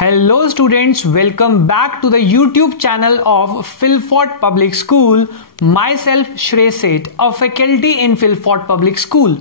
Hello students, welcome back to the YouTube channel of Philfort Public School. Myself Shrey Seth, a faculty in Philfort Public School.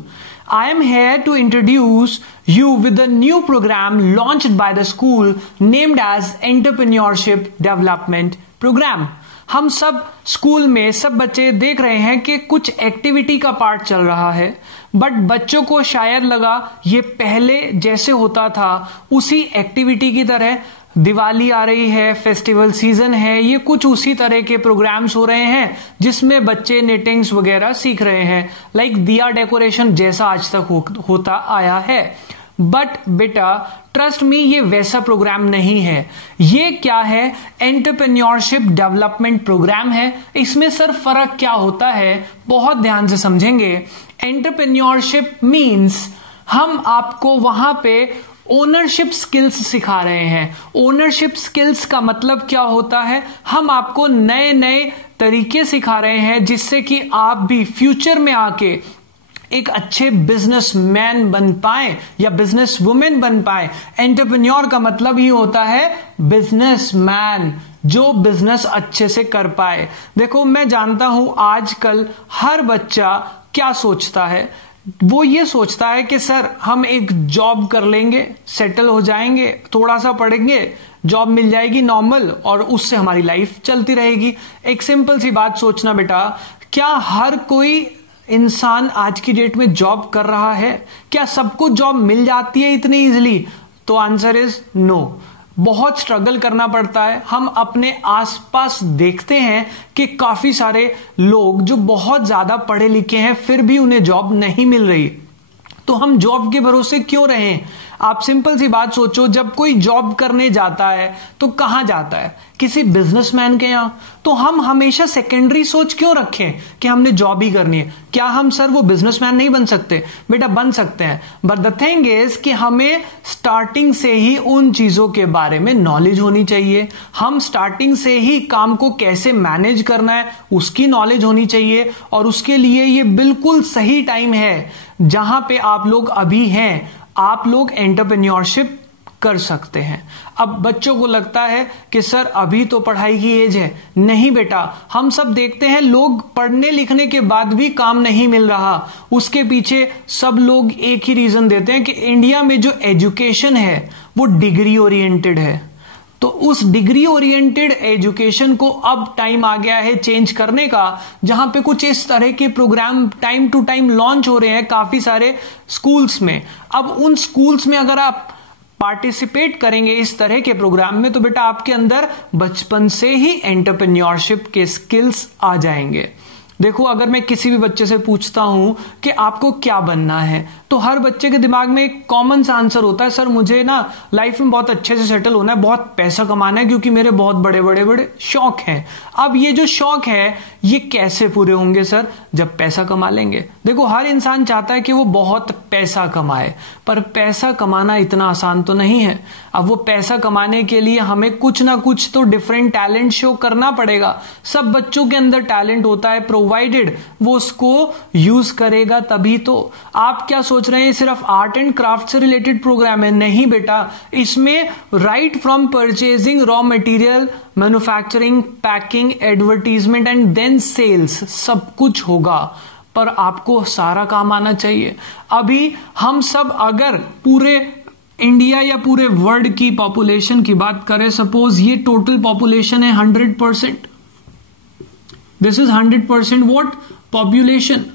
I am here to introduce you with the new program launched by the school named as Entrepreneurship Development Program. हम सब school में सब बच्चे देख रहे हैं कि कुछ एक्टिविटी का पार्ट चल रहा है, बट बच्चों को शायद लगा ये पहले जैसे होता था उसी एक्टिविटी की तरह। दिवाली आ रही है, फेस्टिवल सीजन है, ये कुछ उसी तरह के प्रोग्राम्स हो रहे हैं जिसमें बच्चे निटिंग्स वगैरह सीख रहे हैं, लाइक दिया डेकोरेशन जैसा आज तक होता आया है। बट बेटा ट्रस्ट मी, ये वैसा प्रोग्राम नहीं है। ये क्या है? एंटरप्रेन्योरशिप डेवलपमेंट प्रोग्राम है। इसमें सर फर्क क्या होता है, बहुत ध्यान से समझेंगे। एंटरप्रेन्योरशिप मीन्स हम आपको वहां पे ओनरशिप स्किल्स सिखा रहे हैं। ओनरशिप स्किल्स का मतलब क्या होता है? हम आपको नए नए तरीके सिखा रहे हैं जिससे कि आप भी फ्यूचर में आके एक अच्छे बिजनेसमैन बन पाए या बिजनेस वुमेन बन पाए। एंटरप्रेन्योर का मतलब ही होता है बिजनेसमैन, जो बिजनेस अच्छे से कर पाए। देखो, मैं जानता हूं आजकल हर बच्चा क्या सोचता है। वो ये सोचता है कि सर हम एक जॉब कर लेंगे, सेटल हो जाएंगे, थोड़ा सा पढ़ेंगे, जॉब मिल जाएगी नॉर्मल और उससे हमारी लाइफ चलती रहेगी। एक सिंपल सी बात सोचना बेटा, क्या हर कोई इंसान आज की डेट में जॉब कर रहा है? क्या सबको जॉब मिल जाती है इतनी इजीली? तो आंसर इज नो। बहुत स्ट्रगल करना पड़ता है। हम अपने आसपास देखते हैं कि काफी सारे लोग जो बहुत ज्यादा पढ़े लिखे हैं फिर भी उन्हें जॉब नहीं मिल रही। तो हम जॉब के भरोसे क्यों रहें? आप सिंपल सी बात सोचो, जब कोई जॉब करने जाता है तो कहां जाता है? किसी बिजनेसमैन के यहां। तो हम हमेशा सेकेंडरी सोच क्यों रखें कि हमने जॉब ही करनी है? क्या हम सर वो बिजनेसमैन नहीं बन सकते? बेटा बन सकते हैं, बट द थिंग इज कि हमें स्टार्टिंग से ही उन चीजों के बारे में नॉलेज होनी चाहिए। हम स्टार्टिंग से ही काम को कैसे मैनेज करना है उसकी नॉलेज होनी चाहिए, और उसके लिए ये बिल्कुल सही टाइम है जहां पे आप लोग अभी हैं। आप लोग एंटरप्रेन्योरशिप कर सकते हैं। अब बच्चों को लगता है कि सर अभी तो पढ़ाई की एज है। नहीं बेटा, हम सब देखते हैं लोग पढ़ने लिखने के बाद भी काम नहीं मिल रहा। उसके पीछे सब लोग एक ही रीजन देते हैं कि इंडिया में जो एजुकेशन है वो डिग्री ओरिएंटेड है। तो उस डिग्री ओरिएंटेड एजुकेशन को अब टाइम आ गया है चेंज करने का, जहां पे कुछ इस तरह के program time to time launch हो रहे हैं काफी सारे स्कूल्स में। अब उन स्कूल्स में अगर आप पार्टिसिपेट करेंगे इस तरह के प्रोग्राम में, तो बेटा आपके अंदर बचपन से ही एंटरप्रेन्योरशिप के स्किल्स आ जाएंगे। देखो, अगर मैं किसी भी बच्चे से पूछता हूं कि आपको क्या बनना है, तो हर बच्चे के दिमाग में एक कॉमन सा आंसर होता है, सर मुझे ना लाइफ में बहुत अच्छे से सेटल होना है, बहुत पैसा कमाना है, क्योंकि मेरे बहुत बड़े बड़े बड़े शौक हैं। अब ये जो शौक है ये कैसे पूरे होंगे सर? जब पैसा कमा लेंगे। देखो, हर इंसान चाहता है कि वो बहुत पैसा कमाए, पर पैसा कमाना इतना आसान तो नहीं है। अब वो पैसा कमाने के लिए हमें कुछ ना कुछ तो डिफरेंट टैलेंट शो करना पड़ेगा। सब बच्चों के अंदर टैलेंट होता है, प्रोवाइडेड वो उसको यूज करेगा तभी तो। आप क्या सोच रहे हैं सिर्फ आर्ट एंड क्राफ्ट से रिलेटेड प्रोग्राम है? नहीं बेटा, इसमें right from purchasing raw material, manufacturing, packing, advertisement and then sales सब कुछ होगा, पर आपको सारा काम आना चाहिए। अभी हम सब अगर पूरे इंडिया या पूरे वर्ल्ड की पॉपुलेशन की बात करें, सपोज ये टोटल पॉपुलेशन है 100%, दिस इज 100% व्हाट पॉपुलेशन।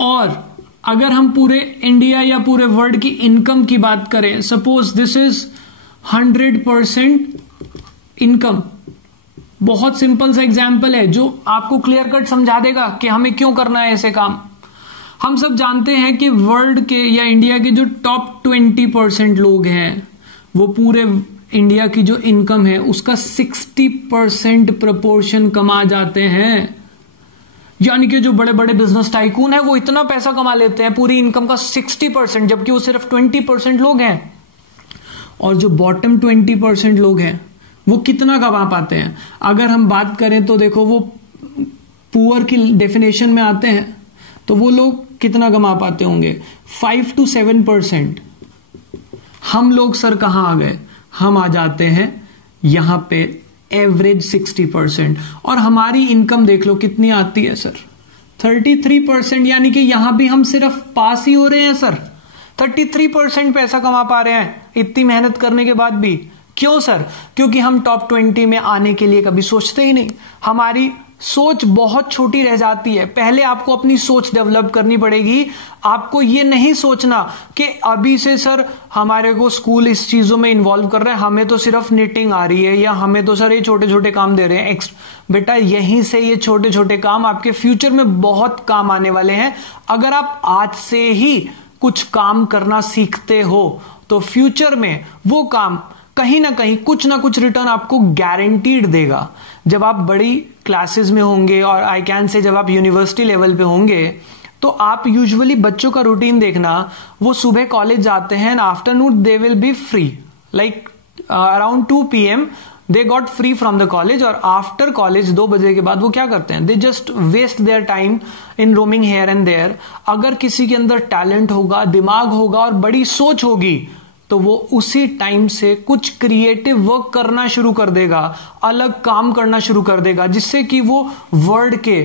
और अगर हम पूरे इंडिया या पूरे वर्ल्ड की इनकम की बात करें, सपोज दिस इज 100% इनकम। बहुत सिंपल सा एग्जांपल है जो आपको क्लियर कट समझा देगा कि हमें क्यों करना है ऐसे काम। हम सब जानते हैं कि वर्ल्ड के या इंडिया के जो टॉप 20% लोग हैं वो पूरे इंडिया की जो इनकम है उसका 60% प्रपोर्शन कमा जाते हैं। यानी कि जो बड़े बड़े बिजनेस टाइकून है वो इतना पैसा कमा लेते हैं पूरी इनकम का 60%, जबकि वो सिर्फ 20% लोग हैं। और जो बॉटम 20% लोग हैं वो कितना कमा पाते हैं? अगर हम बात करें तो देखो, वो पुअर की डेफिनेशन में आते हैं तो वो लोग कितना कमा पाते होंगे? 5 to 7%। हम लोग सर कहां आ गए? हम आ जाते हैं यहां पे एवरेज 60%, और हमारी इनकम देख लो कितनी आती है सर, 33%, यानी कि यहां भी हम सिर्फ पास ही हो रहे हैं सर। 33% पैसा कमा पा रहे हैं इतनी मेहनत करने के बाद भी। क्यों सर? क्योंकि हम टॉप 20 में आने के लिए कभी सोचते ही नहीं। हमारी सोच बहुत छोटी रह जाती है। पहले आपको अपनी सोच डेवलप करनी पड़ेगी। आपको ये नहीं सोचना कि अभी से सर हमारे को स्कूल इस चीजों में इन्वॉल्व कर रहा है, हमें तो सिर्फ निटिंग आ रही है, या हमें तो सर ये छोटे छोटे काम दे रहे हैं बेटा यहीं से ये छोटे छोटे काम आपके फ्यूचर में बहुत काम आने वाले हैं। अगर आप आज से ही कुछ काम करना सीखते हो तो फ्यूचर में वो काम कहीं ना कहीं कुछ ना कुछ रिटर्न आपको गारंटीड देगा। जब आप बड़ी क्लासेस में होंगे, और आई कैन से जब आप यूनिवर्सिटी लेवल पे होंगे, तो आप यूजुअली बच्चों का रूटीन देखना, वो सुबह कॉलेज जाते हैं, afternoon they will be free, like around 2 PM they got free from the college, और आफ्टर कॉलेज 2 बजे के बाद वो क्या करते हैं, they just waste their time in roaming here and there. अगर किसी के अंदर टैलेंट होगा, दिमाग होगा और बड़ी सोच होगी, तो वो उसी टाइम से कुछ क्रिएटिव वर्क करना शुरू कर देगा, अलग काम करना शुरू कर देगा, जिससे कि वो वर्ल्ड के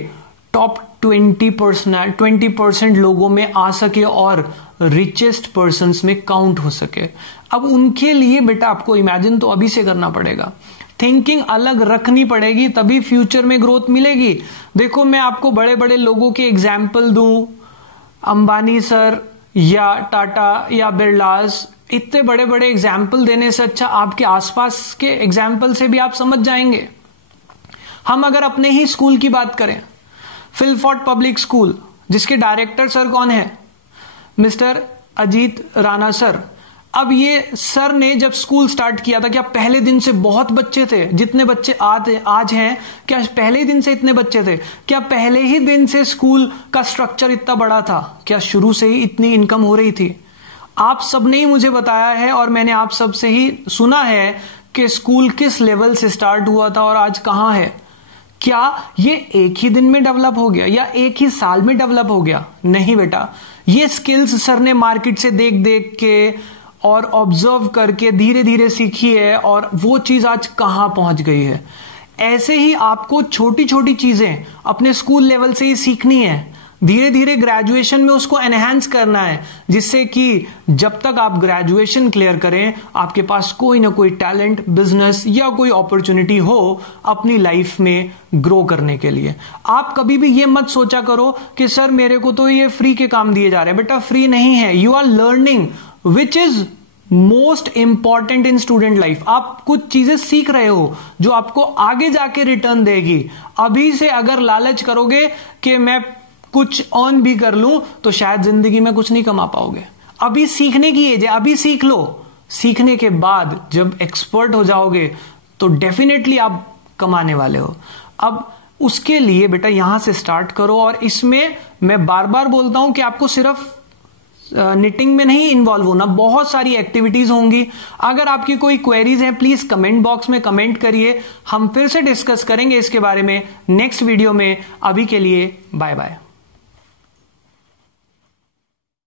टॉप 20% लोगों में आ सके और रिचेस्ट पर्सन्स में काउंट हो सके। अब उनके लिए बेटा आपको इमेजिन तो अभी से करना पड़ेगा, थिंकिंग अलग रखनी पड़ेगी, तभी फ्यूचर में ग्रोथ मिलेगी। देखो मैं आपको बड़े बड़े लोगों के एग्जाम्पल दूं, अंबानी सर या टाटा या बिरलास, इतने बड़े बड़े एग्जाम्पल देने से अच्छा आपके आसपास के एग्जाम्पल से भी आप समझ जाएंगे। हम अगर अपने ही स्कूल की बात करें, फिलफोर्ट पब्लिक स्कूल, जिसके डायरेक्टर सर कौन है, मिस्टर अजीत राणा सर। अब ये सर ने जब स्कूल स्टार्ट किया था, क्या पहले दिन से बहुत बच्चे थे जितने बच्चे आज हैं? क्या पहले ही दिन से इतने बच्चे थे? क्या पहले ही दिन से स्कूल का स्ट्रक्चर इतना बड़ा था? क्या शुरू से ही इतनी इनकम हो रही थी? आप सबने ही मुझे बताया है और मैंने आप सब से ही सुना है कि स्कूल किस लेवल से स्टार्ट हुआ था और आज कहां है। क्या ये एक ही दिन में डेवलप हो गया या एक ही साल में डेवलप हो गया? नहीं बेटा, ये स्किल्स सर ने मार्केट से देख देख के और ऑब्जर्व करके धीरे धीरे सीखी है, और वो चीज आज कहां पहुंच गई है। ऐसे ही आपको छोटी छोटी चीजें अपने स्कूल लेवल से ही सीखनी है, धीरे धीरे ग्रेजुएशन में उसको एनहांस करना है, जिससे कि जब तक आप ग्रेजुएशन क्लियर करें आपके पास कोई ना कोई टैलेंट, बिजनेस या कोई अपॉर्चुनिटी हो अपनी लाइफ में ग्रो करने के लिए। आप कभी भी ये मत सोचा करो कि सर मेरे को तो ये फ्री के काम दिए जा रहे हैं। बेटा फ्री नहीं है, you are learning which is most important in student life. आप कुछ चीजें सीख रहे हो जो आपको आगे जाके रिटर्न देगी। अभी से अगर लालच करोगे कि मैं कुछ अर्न भी कर लूं तो शायद जिंदगी में कुछ नहीं कमा पाओगे। अभी सीखने की एज है, अभी सीख लो। सीखने के बाद जब एक्सपर्ट हो जाओगे तो डेफिनेटली आप कमाने वाले हो। अब उसके लिए बेटा यहां से स्टार्ट करो, और इसमें मैं बार बार बोलता हूं कि आपको सिर्फ निटिंग में नहीं इन्वॉल्व होना, बहुत सारी एक्टिविटीज होंगी। अगर आपकी कोई क्वेरीज हैं प्लीज कमेंट बॉक्स में कमेंट करिए, हम फिर से डिस्कस करेंगे इसके बारे में नेक्स्ट वीडियो में। अभी के लिए बाय बाय।